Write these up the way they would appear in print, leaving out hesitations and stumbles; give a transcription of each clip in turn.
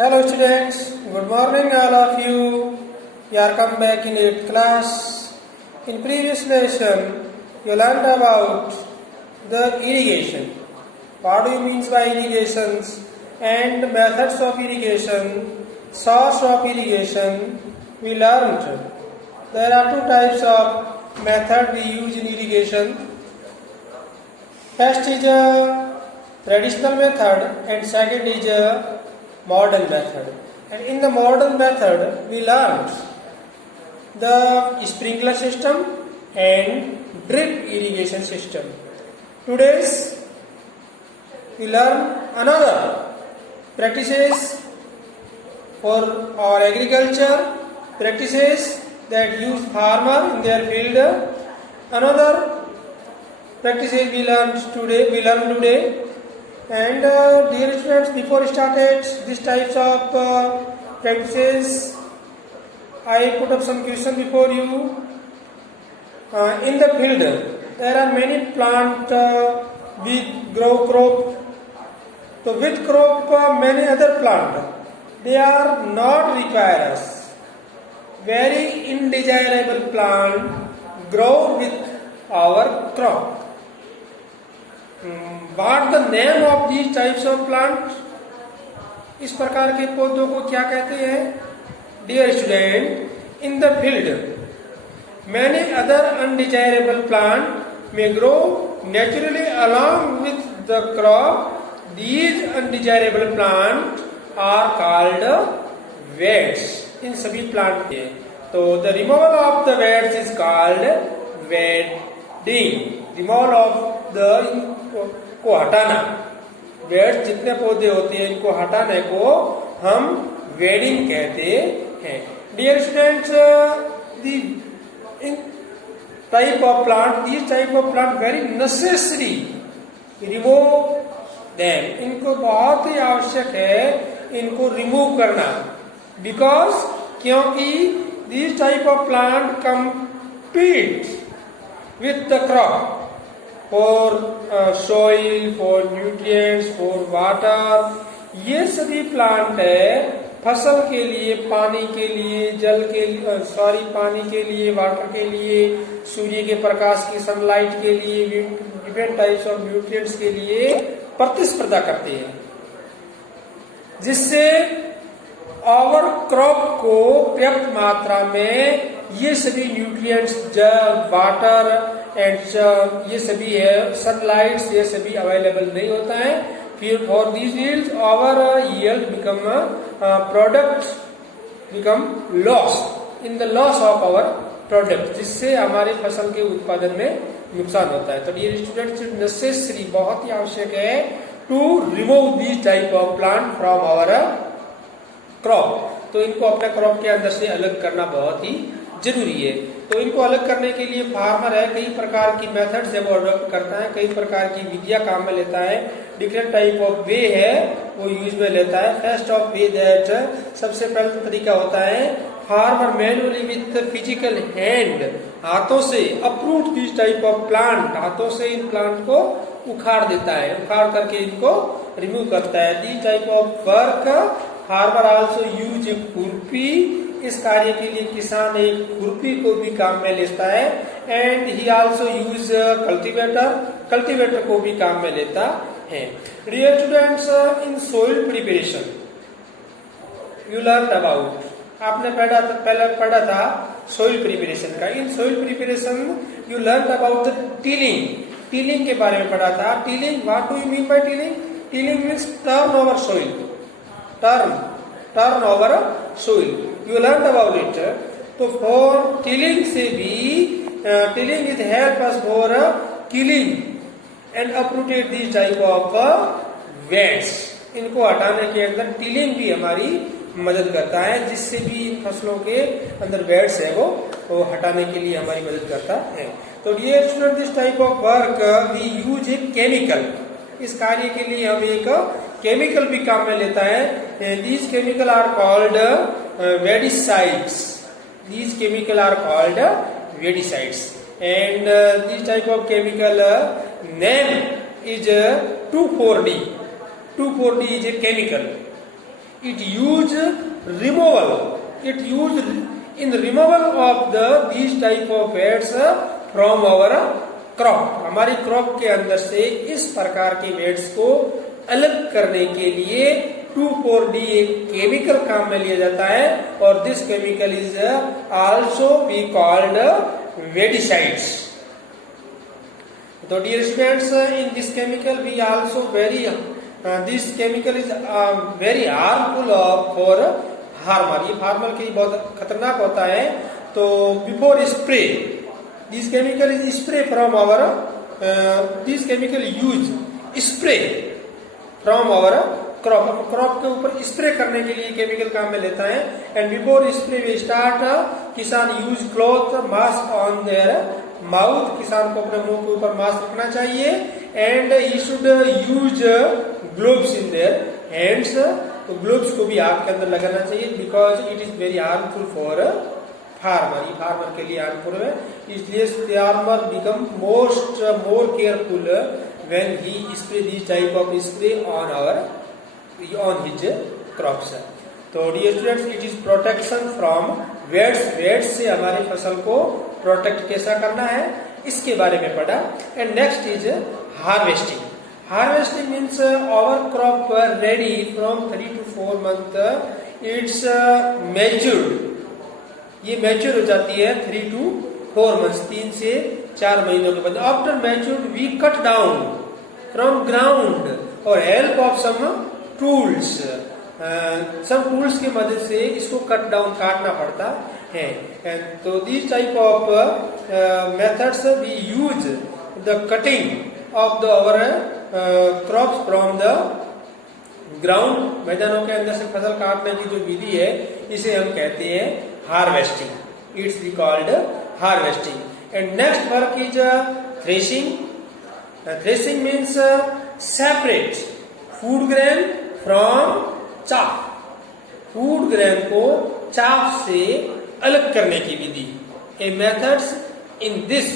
Hello students, good morning all of you. You are come back in 8th class. In previous lesson, you learned about the irrigation. What do you mean by irrigations and methods of irrigation, source of irrigation we learned. There are two types of method we use in irrigation. First is a traditional method and second is a modern method. And in the modern method we learned the sprinkler system and drip irrigation system. Today's we learn another practices for our agriculture, practices that use farmer in their field. Another practices we learn today. And dear students, before started these types of practices, I put up some question before you. In the field, there are many plant with grow crop. So with crop, many other plant, they are not require us. Very undesirable plant grow with our crop. What the name of these types of plant? इस प्रकार के पौधों को क्या कहते हैं? Dear student, in the field, many other undesirable plant may grow naturally along with the crop. These undesirable plants are called weeds. इन सभी प्लांट के तो the removal of the weeds is called weeding. Removal of the को हटाना, वेड्स जितने पौधे होते हैं इनको हटाने को हम वेडिंग कहते हैं. Dear students, type of plant, this type of plant very necessary remove them. इनको बहुत ही आवश्यक है इनको रिमूव करना. बिकॉज क्योंकि this type of plant compete with the crop for soil, for nutrients, for water. ये सभी प्लांट है फसल के लिए, पानी के लिए, जल के लिए, पानी के लिए, वाटर के लिए, सूर्य के प्रकाश की सनलाइट के लिए, डिफरेंट टाइप्स ऑफ न्यूट्रिएंट्स के लिए प्रतिस्पर्धा करते हैं, जिससे और क्रॉप को पर्याप्त मात्रा में ये सभी न्यूट्रिएंट्स, जल, वाटर एंड ये सभी है, सनलाइट, ये सभी अवेलेबल नहीं होता है. फिर for these yields our yield become product become loss in the loss of our product, जिससे हमारे फसल के उत्पादन में नुकसान होता है. तो डियर स्टूडेंट्स, नेसेसरी, बहुत ही आवश्यक है to remove this type of plant from our crop. तो इनको अपने क्रॉप के अंदर से अलग करना बहुत ही जरूरी है. तो इनको अलग करने के लिए फार्मर है कई प्रकार की मेथड्स है वो अडॉप्ट करता है, कई प्रकार की विधिया काम में लेता है, डिफरेंट टाइप ऑफ वे है वो यूज में लेता है. फर्स्ट ऑफ वे दैट, सबसे पहला तरीका होता है farmer manually with physical hand, हाथों से अप्रूट दिस टाइप ऑफ प्लांट, हाथों से इन प्लांट को उखाड़ देता है, उखाड़ करके इनको रिमूव करता है. This type of work farmer also use a खुरपी. इस कार्य के लिए किसान एक खुरपी को भी काम में लेता है. And he also use cultivator, cultivator को भी काम में लेता है. Dear students, in soil preparation you learn about, आपने पहले पढ़ा था सोइल प्रिपरेशन का. In soil preparation you learn about tilling. Tilling के बारे में पढ़ा था. Tilling, what do you mean by tilling? Tilling means turn over soil, turn over soil. You learned about it. तो for tilling से भी tilling is help us for killing and uprooted these type of weeds. इनको हटाने के अंदर tilling भी हमारी मदद करता है, जिससे भी फसलों के अंदर weeds है वो हटाने के लिए हमारी मदद करता है. तो dear student, this type of work we use a chemical. इस कार्य के लिए हम एक केमिकल भी काम में लेता है. These chemical are called weedicides. These chemical are called weedicides. And this type of chemical name is 2,4-D. 2,4-D is a chemical. it use removal, it use in removal of these type of weeds from our crop. हमारी क्रॉप के अंदर से इस प्रकार के वेड्स को अलग करने के लिए 2,4-D एक केमिकल काम में लिया जाता है, और this chemical is also we called weedicides. तो dear students, in this chemical we also very this chemical is very harmful for farmer. ये फार्मर के लिए बहुत खतरनाक होता है. तो before spray this chemical is spray from our this chemical use spray from our crop. Crop के ऊपर स्प्रे करने के लिए केमिकल काम में लेता है. And before spray we start किसान use cloth mask on their mouth. किसान को अपने मुंह के ऊपर मास्क रखना चाहिए. And he should use gloves in their hands. तो ग्लोव्स को भी हाथ के अंदर लगाना चाहिए, because it is very harmful for farmer. ये फार्मर के लिए हार्मफुल है, इसलिए farmer become more careful when he spray this type of spray on his crops. तो dear students, it is protection from weeds. Weeds से हमारी फसल को प्रोटेक्ट कैसा करना है, इसके बारे में पढ़ा. And next is harvesting. Harvesting means our crop ready from 3 to 4 month. It's matured. ये मैच्योर हो जाती है 3 to 4 months, 3 से 4 महीनों के बाद. After matured we cut down from ground और हेल्प ऑफ सम टूल्स. सब टूल्स की मदद से इसको कट डाउन काटना पड़ता है. तो this type of methods we use the cutting of the our crops from the ground. मैदानों के अंदर से फसल काटने की जो विधि है, इसे हम कहते हैं harvesting. It's we called harvesting. And next work is threshing. Threshing means separate food grain from chaff. Food grain को चाफ से अलग करने की विधि. A methods in this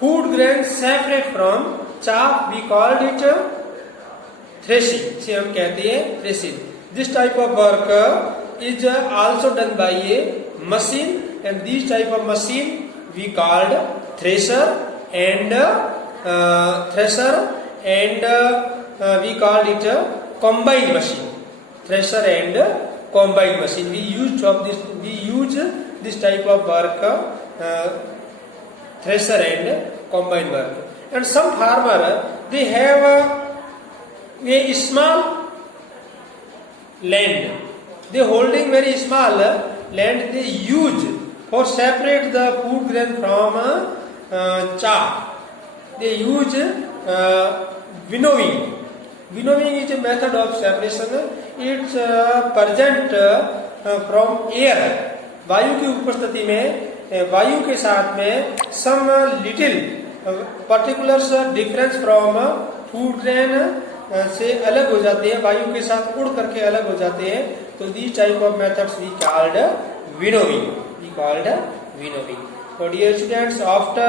food grain separate from chaff we called it threshing. से हम कहते हैं threshing. This type of work is also done by a machine, and this type of machine we called thresher and we called it a combine machine. Thresher and combine machine. We use this type of work, thresher and combine work. And some farmer they have a small land. They holding very small land. They use for separate the food grain from chaff. They use winnowing. Winnowing is a method of separation. It's present from air. वायु की उपस्थिति में, वायु के साथ में some little particulars difference from food grain से अलग हो जाते हैं, वायु के साथ उड़ करके अलग हो जाते हैं. तो these type of methods we called winnowing. We called winnowing. So dear students, after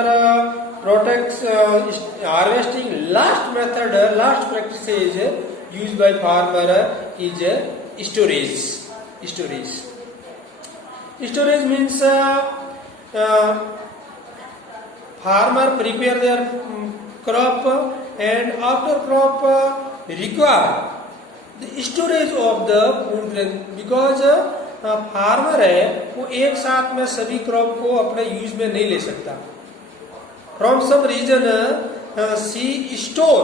harvesting, last method, last practice is used by farmer is storage. Storage means farmer prepare their crop, and after crop require the storage of the food grain, because farmer है वो एक साथ में सभी क्रॉप को अपने यूज में नहीं ले सकता. From some reason see store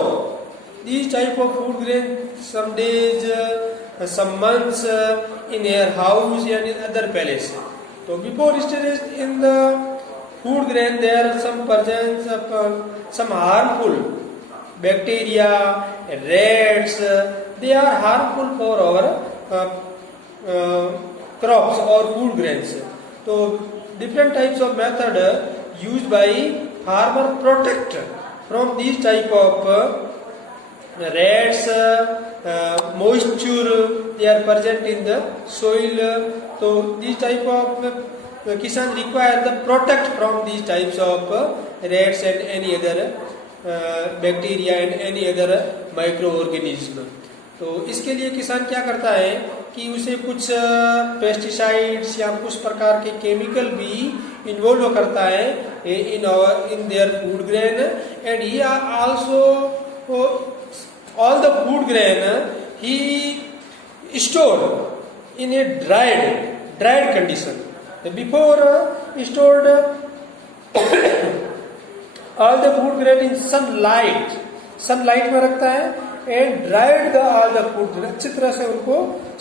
this type of food grain some days, some months in their house and in other palace. तो before storage in the food grain there are some presence of some harmful bacteria, rats. They are harmful for our crops or food grains. So different types of method used by farmer protect from these type of rats, moisture they are present in the soil. So these type of kisan require the protect from these types of rats and any other bacteria and any other microorganism. तो इसके लिए किसान क्या करता है कि उसे कुछ पेस्टिसाइड्स या कुछ प्रकार के केमिकल भी इन्वॉल्व करता है in their food grain, and he also all the food grain he store in a dried condition before stored all the food grain in sunlight में रखता है, and dried the all the food, अच्छी तरह से उनको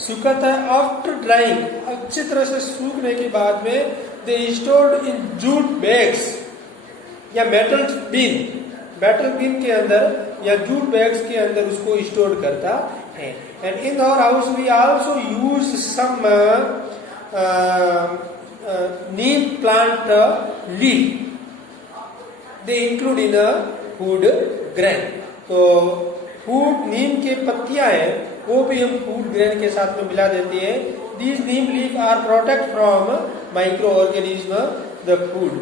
सुखाता है। After drawing, अच्छी तरह से सूखने के बाद में दे स्टोर्ड इन जूट बैग्स या मेटल बीन के अंदर या जूट बैग्स के अंदर उसको स्टोर करता है। And in our house we also use some neem plant leaf, they include in a food grain. तो फूड नीम के पत्तियां हैं वो भी हम फूड ग्रेन के साथ में मिला देते हैं। These neem leaf are protect from micro organism the food,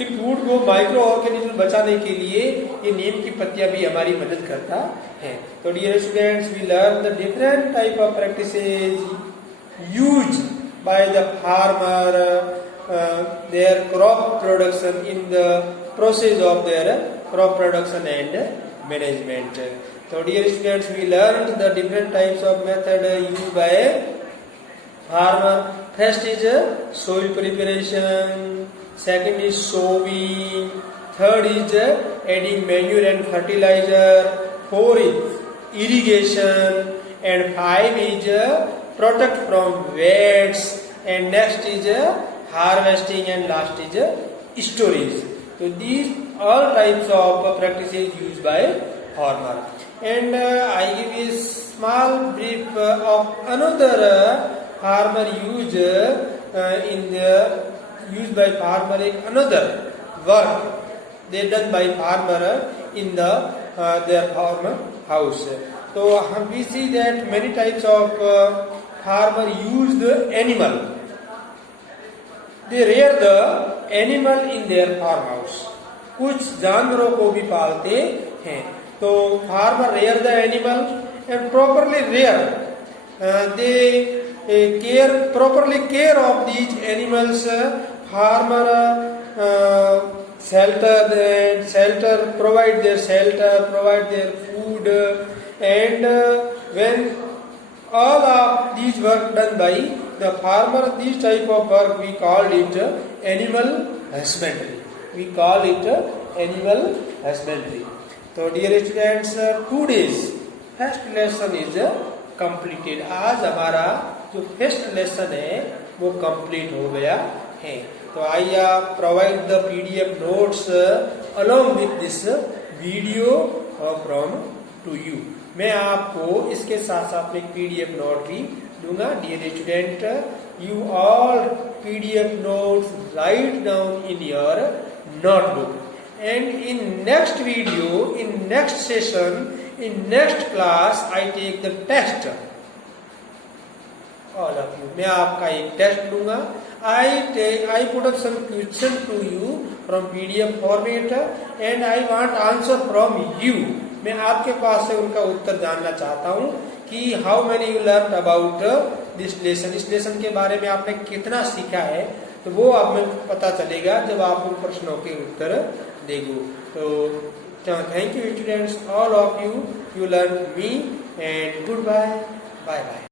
इन फूड को माइक्रो ऑर्गेनिज्म बचाने के लिए ये नीम की पत्तियां भी हमारी मदद करता है। तो dear students, we learn the different type of practices use by the farmer their crop production in the process of their crop production and management. So dear students, we learned the different types of method used by farmer. First is soil preparation, second is sowing, third is adding manure and fertilizer, four is irrigation, and five is protect from weeds, and next is harvesting, and last is storage. So these all types of practices used by farmer. And I give a small brief of another farmer used by farmer another work they done by farmer in their farm house. So we see that many types of farmer use the animal. They rear the animal in their farmhouse. कुछ जानवरों को भी पालते हैं। तो farmer rear the animal and properly rear they care of these animals. Farmer shelter, provide their shelter, provide their food, and when all of these work done by the farmer, this type of work we call it animal husbandry. We call it animal husbandry. So dear students, today's first lesson is completed. आज हमारा जो first lesson है वो complete हो गया है। तो आइए provide the PDF notes along with this video from to you. मैं आपको इसके साथ साथ में PDF नोट भी दूंगा। Dear student, you all PDF notes write down in your notebook, and in next video, in next session, in next class, I take the test. All of you, मैं आपका एक टेस्ट लूंगा। I put up some question to you from PDF format, and I want answer from you. मैं आपके पास से उनका उत्तर जानना चाहता हूँ कि how many you learned about this lesson. इस लेसन के बारे में आपने कितना सीखा है, तो वो आप में पता चलेगा जब आप उन प्रश्नों के उत्तर देंगे। तो thank you students, all of you learn me, and goodbye, bye bye.